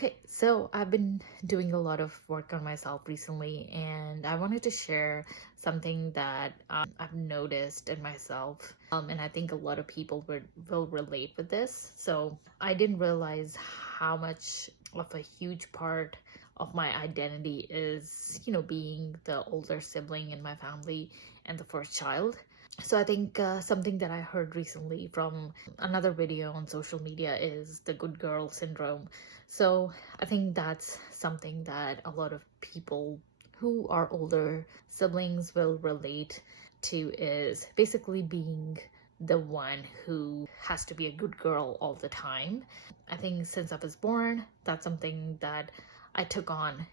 Okay, so I've been doing a lot of work on myself recently, and I wanted to share something that I've noticed in myself. And I think a lot of people will relate with this. So I didn't realize how much of a huge part of my identity is, being the older sibling in my family and the first child. So I think something that I heard recently from another video on social media is the good girl syndrome. So I think that's something that a lot of people who are older siblings will relate to, is basically being the one who has to be a good girl all the time. I think since I was born, that's something that I took on,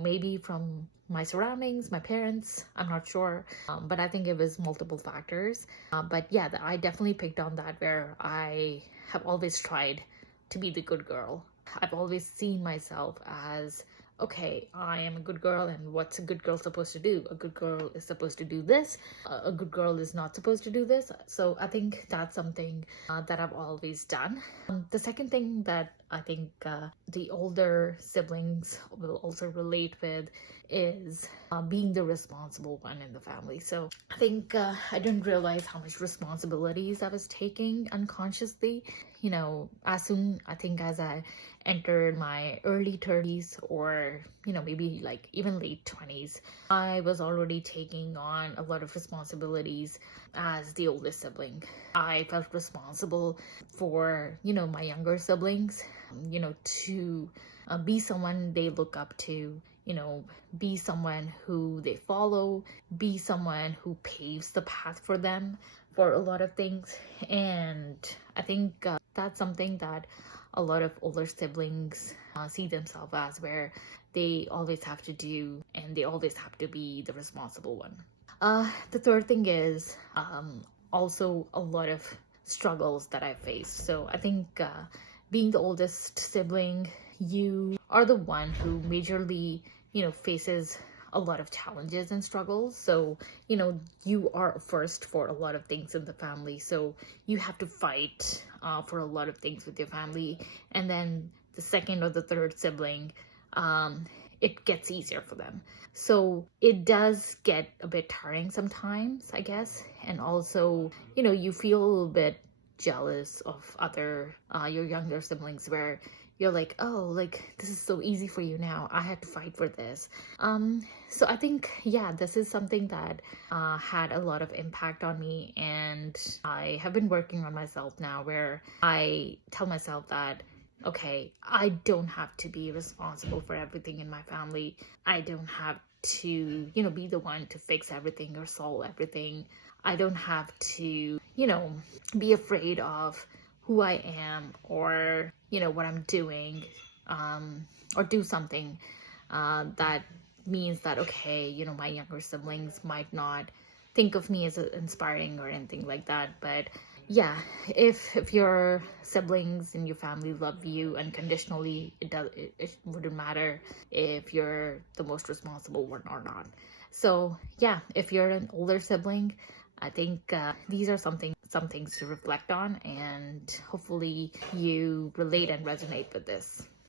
maybe from my surroundings, my parents, I'm not sure. But I think it was multiple factors. But yeah, I definitely picked on that, where I have always tried to be the good girl. I've always seen myself as, okay, I am a good girl, and what's a good girl supposed to do? A good girl is supposed to do this. A good girl is not supposed to do this. So I think that's something that I've always done. The second thing that I think the older siblings will also relate with is being the responsible one in the family. So I think I didn't realize how much responsibilities I was taking unconsciously. As soon, I think, as I entered my early 30s, or maybe like even late 20s, I was already taking on a lot of responsibilities as the oldest sibling. I felt responsible for my younger siblings, to be someone they look up to, be someone who they follow, be someone who paves the path for them for a lot of things. And I think that's something that a lot of older siblings see themselves as, where they always have to do and they always have to be the responsible one. The third thing is also a lot of struggles that I faced. So I think being the oldest sibling, you are the one who majorly, faces a lot of challenges and struggles. So, you are first for a lot of things in the family. So you have to fight for a lot of things with your family. And then the second or the third sibling, it gets easier for them. So it does get a bit tiring sometimes, I guess. And also, you feel a little bit jealous of other your younger siblings, where you're like, oh, like, this is so easy for you now, I had to fight for this. So I think, yeah, this is something that had a lot of impact on me, and I have been working on myself now, where I tell myself that, okay, I don't have to be responsible for everything in my family. I don't have to, be the one to fix everything or solve everything. I don't have to, be afraid of who I am, or, what I'm doing, or do something that means that, okay, my younger siblings might not think of me as inspiring or anything like that. But yeah, if your siblings in your family love you unconditionally, it wouldn't matter if you're the most responsible one or not. So yeah, if you're an older sibling, I think these are some things to reflect on, and hopefully you relate and resonate with this.